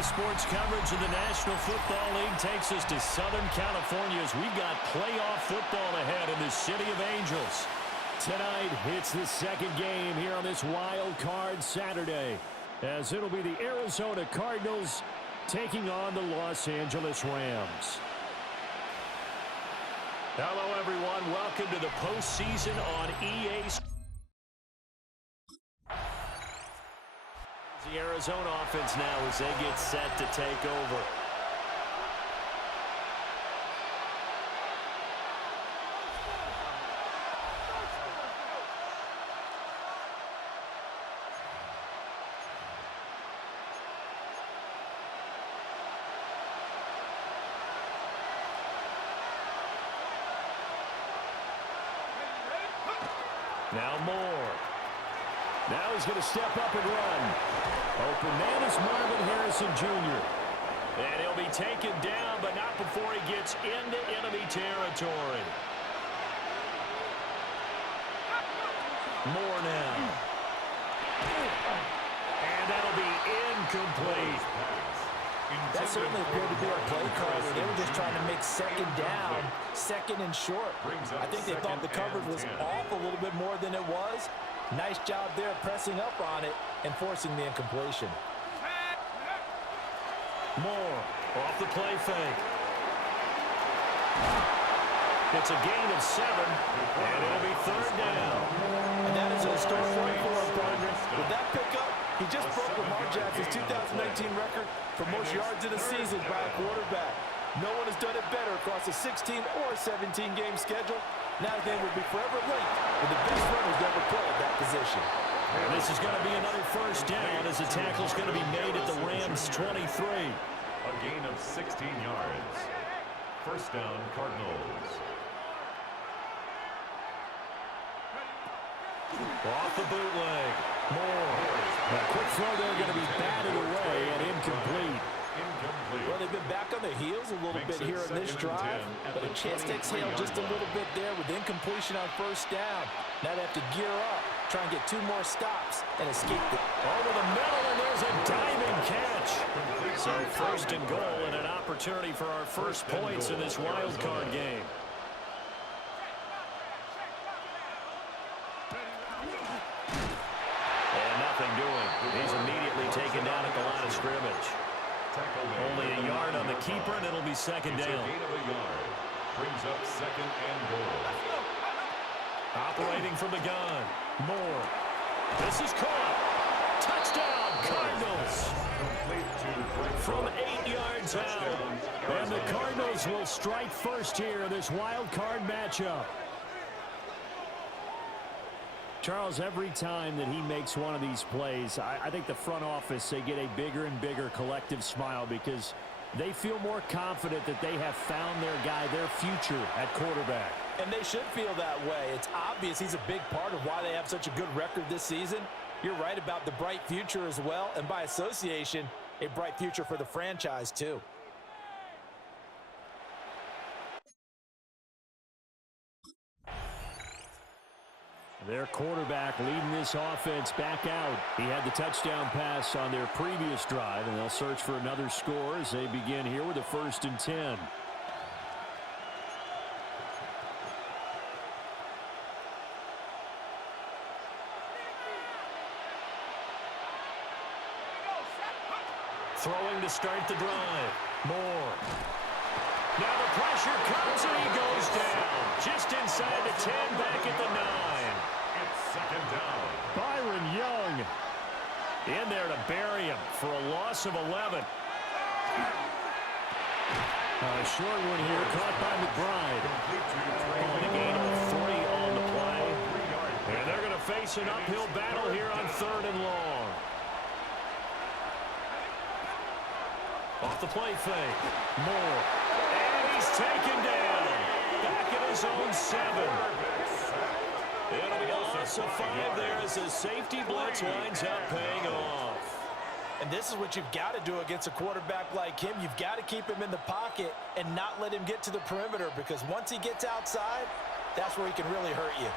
Today's sports coverage of the National Football League takes us to Southern California as we've got playoff football ahead in the City of Angels. Tonight, it's the second game here on this Wild Card Saturday, as it'll be the Arizona Cardinals taking on the Los Angeles Rams. Hello, everyone. Welcome to the postseason on EA Sports. The Arizona offense now as they get set to take over. Now Moore. Now he's going to step up and run. Open man is Marvin Harrison Jr. And he'll be taken down, but not before he gets into enemy territory. Moore now. And that'll be incomplete. That certainly appeared to be our play call where they were just trying to make second down, second and short. I think they thought the coverage was off a little bit more than it was. Nice job there pressing up on it and forcing the incompletion. Moore off the play fake. It's a gain of 7, and it'll be third down. And that is a historic run for our partner. With that pickup, he just broke Lamar Jackson's 2019 record for most yards in a season by a quarterback. No one has done it better across a 16 or a 17-game schedule. Now his name will be forever linked with the best runners to ever play at that position. And this is going to be another first down as the tackle's going to be made at the Rams' 23. A gain of 16 yards. First down, Cardinals. Off the bootleg. Moore. A quick throw there going to be batted away and incomplete. Well, they've been back on the heels a little bit here in this drive, but a chance to exhale just a little bit there with incompletion on first down. Now they have to gear up, try and get 2 more stops, and escape it. Over the middle, and there's a diving catch. So first and goal and an opportunity for our first points in this wild card game. And nothing doing. He's immediately taken down at the line of scrimmage. Only a yard on the keeper, and it'll be second down. Gain of a yard. Brings up second and goal. Operating from the gun. Moore. This is caught. Touchdown, Cardinals. From 8 yards out. And the Cardinals will strike first here in this wild card matchup. Charles, every time that he makes one of these plays, I think the front office, they get a bigger and bigger collective smile because they feel more confident that they have found their guy, their future at quarterback. And they should feel that way. It's obvious he's a big part of why they have such a good record this season. You're right about the bright future as well, and by association, a bright future for the franchise too. Their quarterback leading this offense back out. He had the touchdown pass on their previous drive, and they'll search for another score as they begin here with a 1st and 10. Throwing to start the drive. Moore. Now the pressure comes and he goes down. Just inside the 10, back at the 9. It's second down. Byron Young in there to bury him for a loss of 11. A short one here, caught by McBride. Only a gain of 3 on the play. And they're going to face an uphill battle here on 3rd and long. Off the play fake. Moore. And he's taken down. Back at his own 7. It'll be a loss of 5 there as the safety blitz winds up paying off. And this is what you've got to do against a quarterback like him. You've got to keep him in the pocket and not let him get to the perimeter, because once he gets outside, that's where he can really hurt you.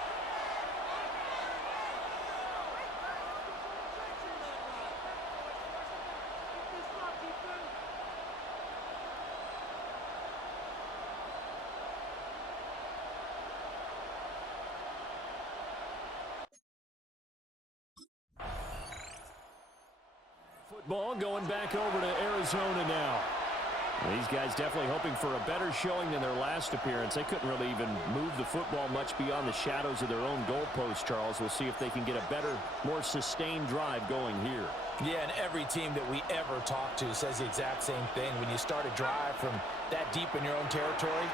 Ball going back over to Arizona now. These guys definitely hoping for a better showing than their last appearance. They couldn't really even move the football much beyond the shadows of their own goalpost, Charles. We'll see if they can get a better, more sustained drive going here. Yeah, and every team that we ever talk to says the exact same thing. When you start a drive from that deep in your own territory,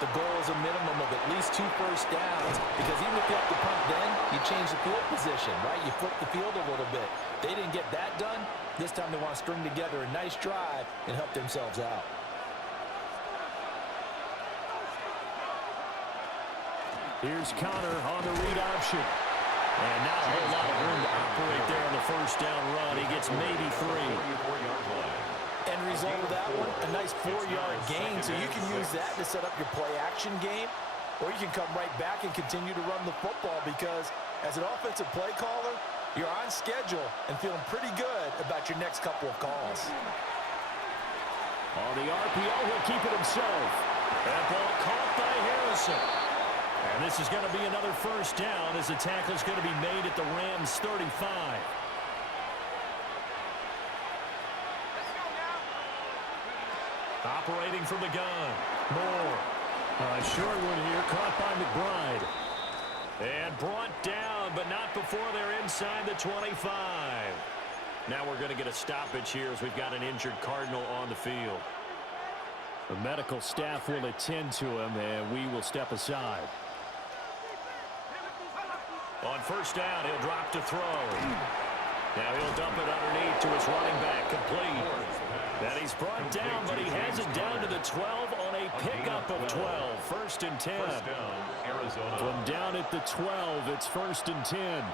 the goal is a minimum of at least 2 first downs, because even if you have to punt then, you change the field position, right? You flip the field a little bit. They didn't get that done. This time they want to string together a nice drive and help themselves out. Here's Connor on the read option. And now a whole lot of room to operate there on the first down run. He gets maybe 3. End result of that one, a nice 4-yard gain. So you can use that to set up your play-action game, or you can come right back and continue to run the football, because as an offensive play caller, you're on schedule and feeling pretty good about your next couple of calls. On the RPO, he'll keep it himself. That ball caught by Harrison. And this is going to be another first down, as the tackle is going to be made at the Rams' 35. Operating from the gun. Moore. A short one here, caught by McBride. And brought down, but not before they're inside the 25. Now we're going to get a stoppage here, as we've got an injured Cardinal on the field. The medical staff will attend to him, and we will step aside. On first down, he'll drop to throw. Now he'll dump it underneath to his running back, complete. And he's brought down, but he has it down to the 12 on a pickup of 12. First and 10. First down, Arizona. From down at the 12, it's first and 10.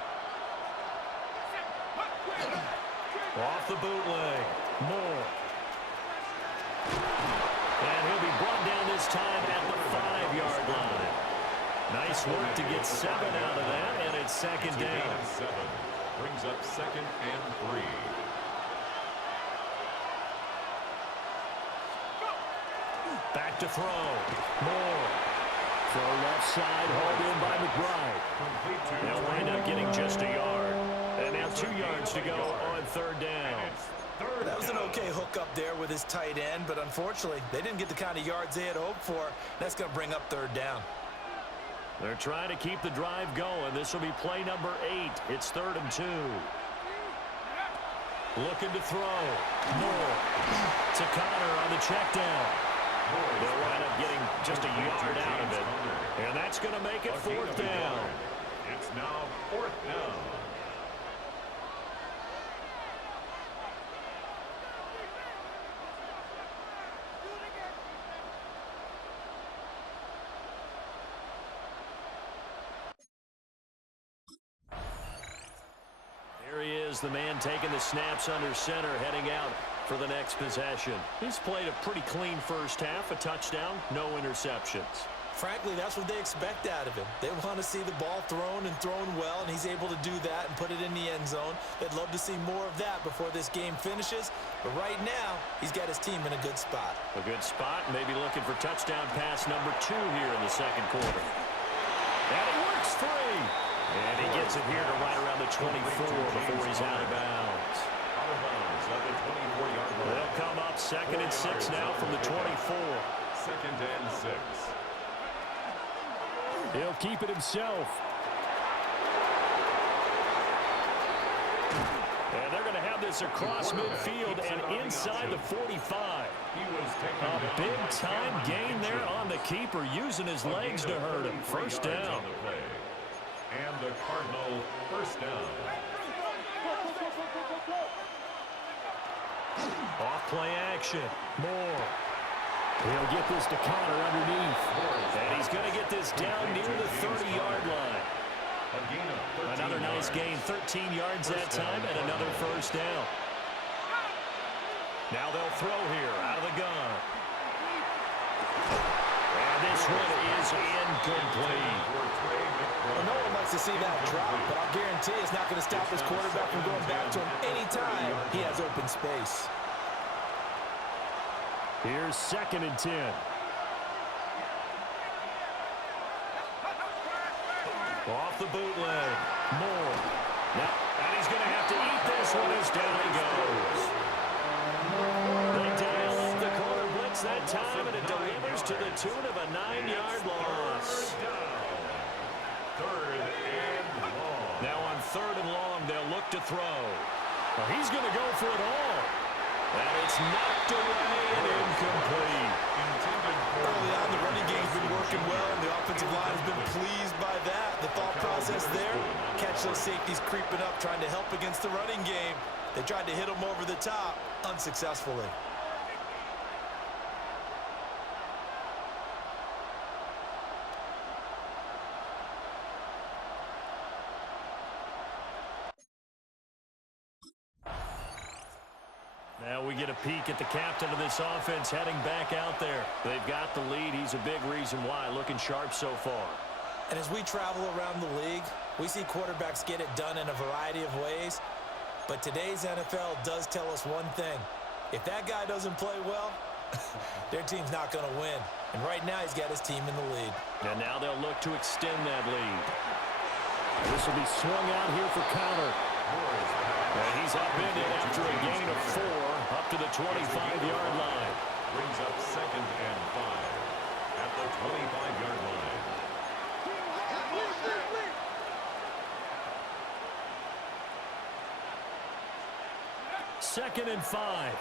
Off the bootleg. Moore. And he'll be brought down this time at the 5-yard line. Nice work to get 7 out of that, and it's second down. 7 brings up second and 3. Back to throw. Moore. Throw left side, hauled in by McBride. They'll wind up getting just a yard. And now 2 yards to go on third down. That was an okay hook up there with his tight end, but unfortunately, they didn't get the kind of yards they had hoped for. That's going to bring up third down. They're trying to keep the drive going. This will be play number 8. It's 3rd and 2. Looking to throw. Moore to Connor on the check down. They'll wind up getting just a yard out of it. And that's going to make it 4th down. It's now 4th down. Here he is, the man taking the snaps under center, heading out for the next possession. He's played a pretty clean first half, a touchdown, no interceptions. Frankly, that's what they expect out of him. They want to see the ball thrown and thrown well, and he's able to do that and put it in the end zone. They'd love to see more of that before this game finishes, but right now, he's got his team in a good spot. A good spot, maybe looking for touchdown pass number 2 here in the second quarter. And he works free. And he gets it here to right around the 24 before he's out of bounds. Out of bounds at the 24-yard line. They'll come up 2nd and 6 now from the 24. 2nd and 6. He'll keep it himself. And they're going to have this across midfield and inside the 45. A big-time gain there on the keeper, using his legs to hurt him. First down. And the Cardinal first down. Off play action. Moore. He'll get this to Connor underneath. And he's going to get this down near the 30-yard line. Another nice gain, 13 yards that time, and another first down. Now they'll throw here out of the gun. And this one is incomplete. Well, no one likes to see that drop, but I'll guarantee it's not going to stop his quarterback from going back to him anytime he has open space. Here's 2nd and 10. Off the bootleg. Moore. Now, and he's going to have to eat this one as down he goes. It's that time, and it delivers to the tune of a 9-yard loss. Third and long. Now on 3rd and long, they'll look to throw. Well, he's going to go for it all. And it's knocked away and incomplete. Early on, the running game's been working well, and the offensive line has been pleased by that. The thought process there, catch those safeties creeping up, trying to help against the running game. They tried to hit them over the top, unsuccessfully. Now we get a peek at the captain of this offense heading back out there. They've got the lead. He's a big reason why. Looking sharp so far. And as we travel around the league, we see quarterbacks get it done in a variety of ways. But today's NFL does tell us one thing. If that guy doesn't play well, their team's not going to win. And right now he's got his team in the lead. And now they'll look to extend that lead. This will be swung out here for counter. And he's upended after a gain of 4 up to the 25-yard line. Brings up 2nd and 5 at the 25-yard line. 2nd and 5.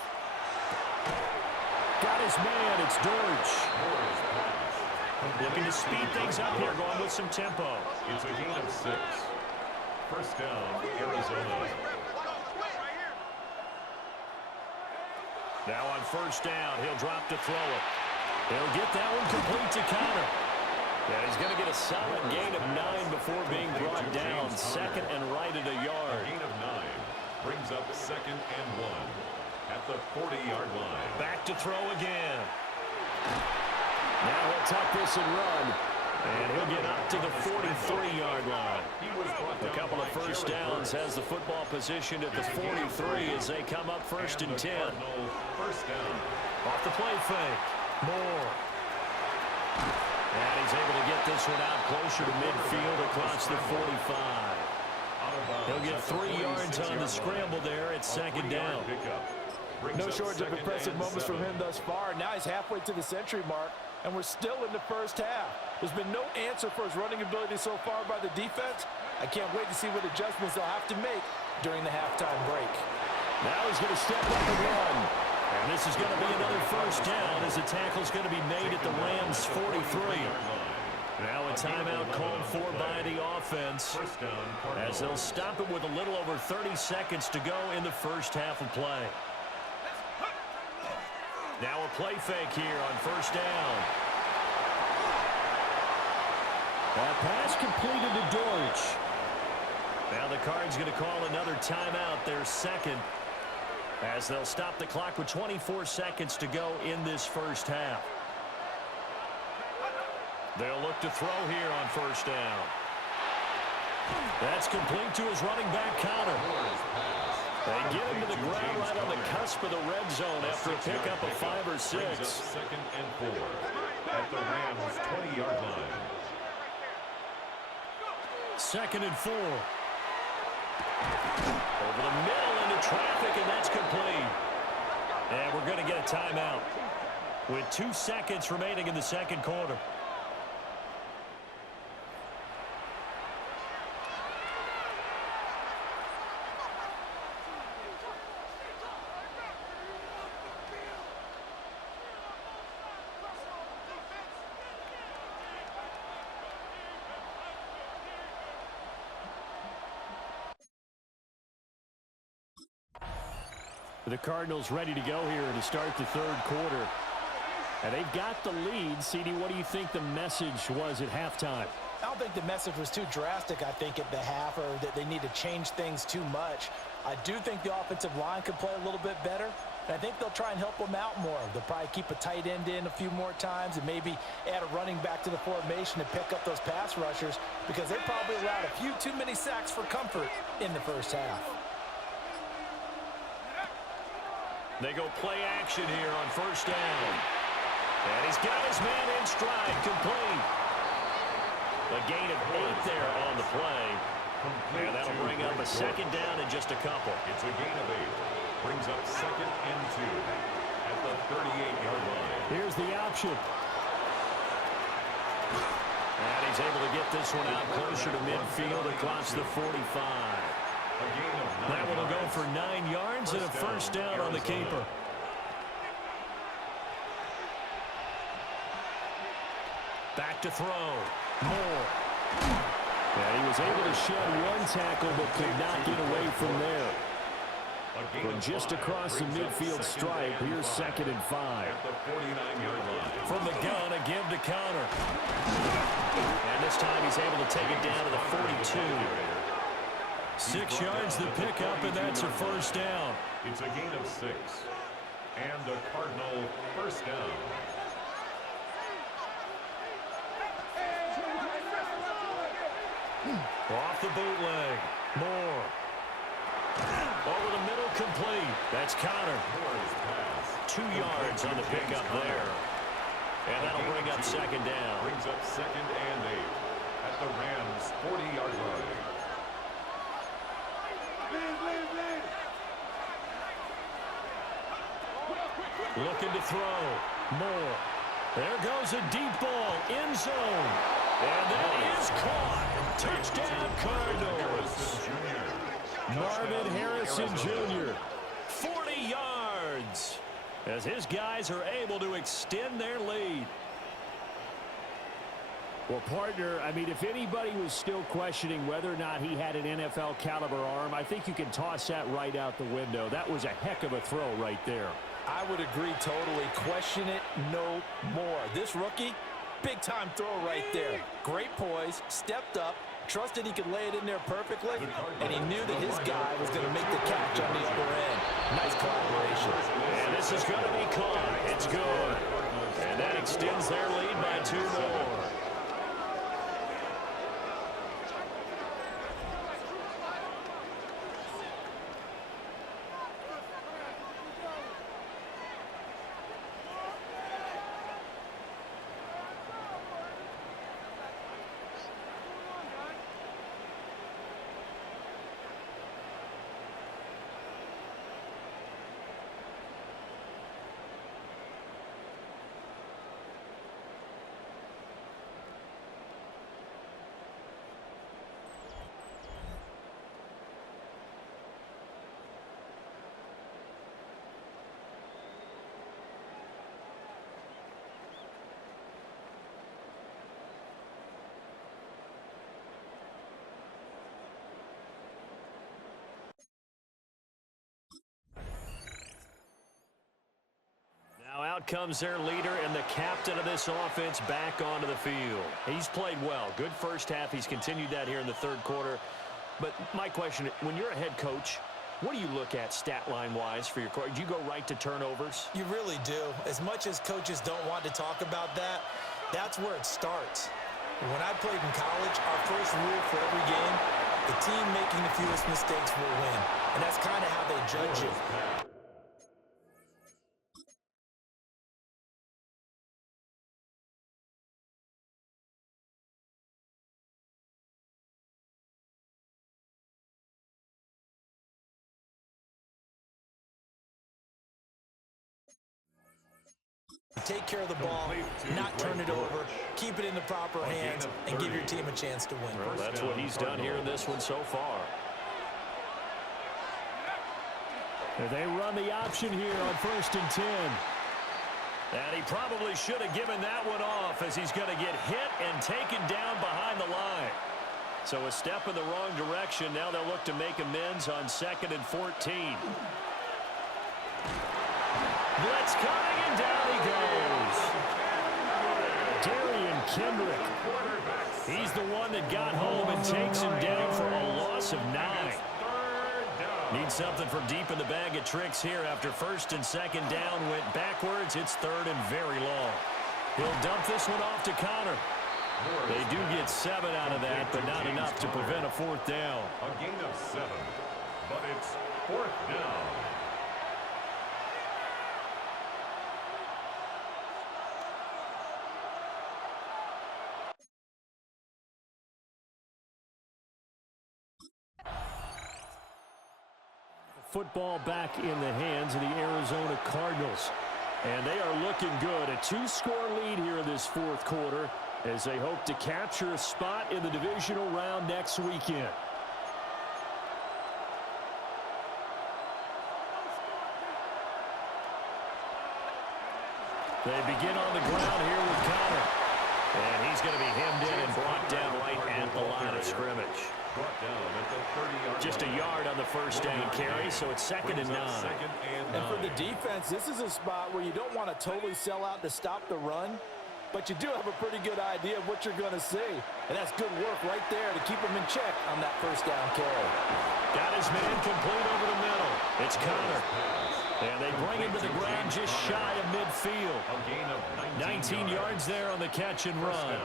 Got his man. It's Dortch. Looking to speed things up here, going with some tempo. It's a gain of 6. First down, Arizona. Now on 1st down, he'll drop to throw it. He'll get that one complete to counter. And he's going to get a solid gain of 9 before being brought down. 2nd and right at a yard. A gain of 9 brings up 2nd and 1 at the 40-yard line. Back to throw again. Now he'll tuck this and run. And he'll get up to the 43-yard line. A couple of first downs, has the football positioned at the 43 as they come up 1st and 10. First down. Off the play fake. Moore. And he's able to get this one out closer to midfield across the 45. He'll get 3 yards on the scramble there at 2nd down. No shortage of impressive moments from him thus far. Now he's halfway to the century mark, and we're still in the first half. There's been no answer for his running ability so far by the defense. I can't wait to see what adjustments they'll have to make during the halftime break. Now he's going to step up and run. And this is going to be another first down as the tackle's going to be made at the Rams' 43. Now a timeout called for by the offense as they'll stop it with a little over 30 seconds to go in the first half of play. Now a play fake here on 1st down. That pass completed to Dortch. Now the Cards going to call another timeout, their 2nd, as they'll stop the clock with 24 seconds to go in this first half. They'll look to throw here on 1st down. That's complete to his running back counter. They get him to the ground right on the cusp of the red zone after a pickup of 5 or 6. 2nd and 4 at the Rams' 20-yard line. 2nd and 4. Over the middle into traffic, and that's complete. And we're going to get a timeout with 2 seconds remaining in the 2nd quarter. The Cardinals ready to go here to start the 3rd quarter. And they've got the lead. CD, what do you think the message was at halftime? I don't think the message was too drastic, I think, at the half, or that they need to change things too much. I do think the offensive line could play a little bit better. And I think they'll try and help them out more. They'll probably keep a tight end in a few more times and maybe add a running back to the formation to pick up those pass rushers, because they probably allowed a few too many sacks for comfort in the first half. They go play action here on 1st down. And he's got his man in stride, complete. A gain of 8 there on the play. And that'll bring up a 2nd down in just a couple. It's a gain of 8. Brings up 2nd and 2 at the 38-yard line. Here's the option. And he's able to get this one out closer to midfield across the 45. That one will go for 9 yards and a first down on the keeper. Back to throw. Moore. And he was able to shed one tackle but could not get away from there. From just across the midfield stripe, here's 2nd and 5. From the gun, a give to Connor. And this time he's able to take it down to the 42. 6 yards the pickup, and that's a first down. It's a gain of 6. And a Cardinal first down. Off the bootleg. Moore. Over the middle, complete. That's Connor. 2 yards on the pickup there. And that'll bring up 2nd down. Brings up 2nd and 8 at the Rams' 40-yard line. Looking to throw. Moore. There goes a deep ball. End zone. And that is caught. Touchdown, Cardinals. Marvin Harrison Jr. 40 yards. As his guys are able to extend their lead. Well, partner, I mean, if anybody was still questioning whether or not he had an NFL caliber arm, I think you can toss that right out the window. That was a heck of a throw right there. I would agree totally. Question it no more. This rookie, big-time throw right there. Great poise, stepped up, trusted he could lay it in there perfectly, and he knew that his guy was going to make the catch on the other end. Nice collaboration. And this is going to be caught. It's good. And that extends their lead by 2 more. Now out comes their leader and the captain of this offense back onto the field. He's played well. Good first half. He's continued that here in the 3rd quarter. But my question, when you're a head coach, what do you look at stat line-wise for your coach? Do you go right to turnovers? You really do. As much as coaches don't want to talk about that, that's where it starts. When I played in college, our first rule for every game, the team making the fewest mistakes will win. And that's kind of how they judge it. Take care of the ball, not turn it over, keep it in the proper hands, and give your team a chance to win. Well, that's what he's done here in this one so far. They run the option here on 1st and 10. And he probably should have given that one off as he's going to get hit and taken down behind the line. So a step in the wrong direction. Now they'll look to make amends on 2nd and 14. Blitz coming, and down he goes. Darian Kendrick. He's the one that got home and takes him down for a loss of 9. Needs something from deep in the bag of tricks here after 1st and 2nd down went backwards. It's 3rd and very long. He'll dump this one off to Connor. They do get 7 out of that, but not enough to prevent a 4th down. A gain of 7, but it's 4th down. Football back in the hands of the Arizona Cardinals. And they are looking good. A 2-score lead here in this fourth quarter as they hope to capture a spot in the divisional round next weekend. They begin on the ground here with Connor. And he's going to be hemmed in and brought down right at the line of scrimmage. Just a yard on the first down carry, so it's 2nd and 9. And for the defense, this is a spot where you don't want to totally sell out to stop the run, but you do have a pretty good idea of what you're going to see. And that's good work right there to keep him in check on that first down carry. Got his man complete over the middle. It's Connor. And they bring him to the ground just shy of midfield. 19 yards there on the catch and run.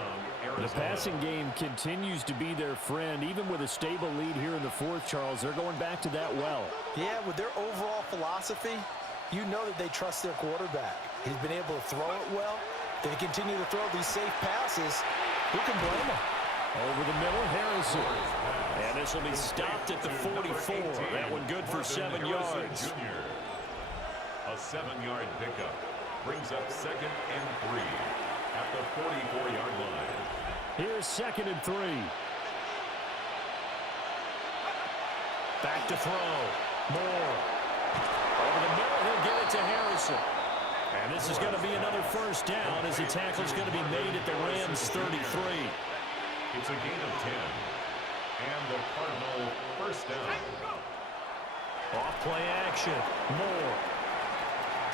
The passing game continues to be their friend. Even with a stable lead here in the fourth, Charles, they're going back to that well. Yeah, with their overall philosophy, you know that they trust their quarterback. He's been able to throw it well. They continue to throw these safe passes. Who can blame them? Over the middle, Harrison. And this will be stopped at the 44. That one good for 7 yards. A 7-yard pickup brings up 2nd and 3 at the 44-yard line. Here's 2nd and 3. Back to throw. Moore. Over the middle, he'll get it to Harrison. And this is going to be another first down as the tackle's going to be made at the Rams 33. It's a gain of 10. And the Cardinal first down. Off play action. Moore.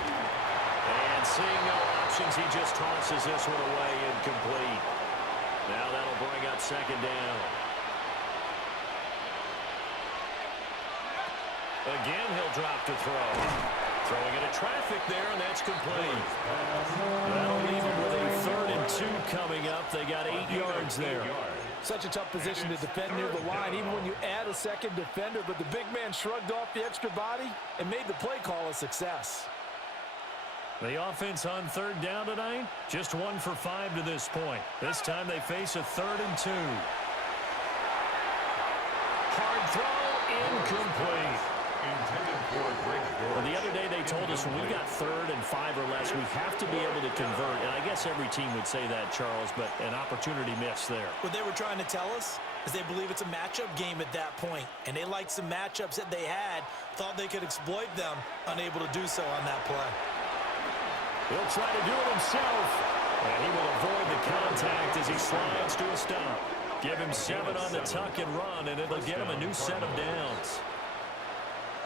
And seeing no options, he just tosses this one away incomplete. Now that'll bring up 2nd down. Again, he'll drop to throw. Throwing into traffic there, and that's complete. That'll leave him with a 3rd and 2 coming up. They got 8 yards there. Such a tough position to defend near the line, even when you add a second defender, but the big man shrugged off the extra body and made the play call a success. The offense on 3rd down tonight, just 1 for 5 to this point. This time they face a 3rd and 2. Hard throw, incomplete. Well, the other day they told us when we got 3rd and 5 or less, we have to be able to convert. And I guess every team would say that, Charles, but an opportunity missed there. What they were trying to tell us is they believe it's a matchup game at that point, and they liked some matchups that they had, thought they could exploit them, unable to do so on that play. He'll try to do it himself, and he will avoid the contact as he slides to a stop. Give him 7 on the tuck and run, and it'll get him a new set of downs.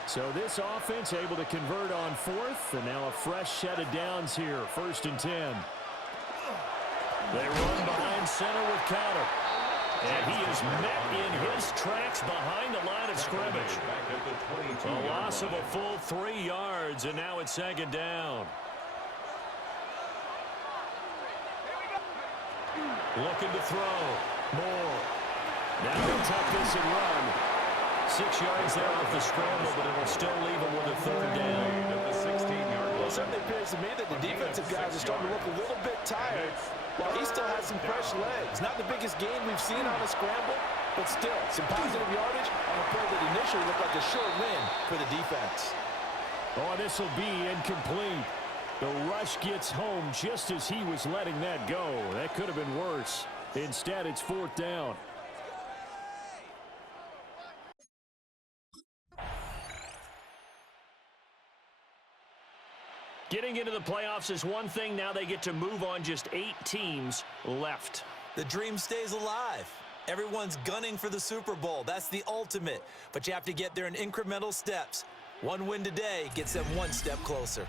So this offense able to convert on 4th, and now a fresh set of downs here, 1st and 10. They run behind center with Connor. And he is met in his tracks behind the line of scrimmage. A loss of a full 3 yards, and now it's 2nd down. Looking to throw. Moore. Now he'll tuck this and run. 6 yards there off the scramble, but it'll still leave him with a 3rd down. Well, it certainly appears to me that the defensive guys are starting to look a little bit tired, while he still has some fresh legs. Not the biggest gain we've seen on a scramble, but still some positive yardage on a play that initially looked like a sure win for the defense. Oh, this will be incomplete. The rush gets home just as he was letting that go. That could have been worse. Instead, it's 4th down. Getting into the playoffs is one thing. Now they get to move on. Just 8 teams left. The dream stays alive. Everyone's gunning for the Super Bowl. That's the ultimate. But you have to get there in incremental steps. One win today gets them 1 step closer.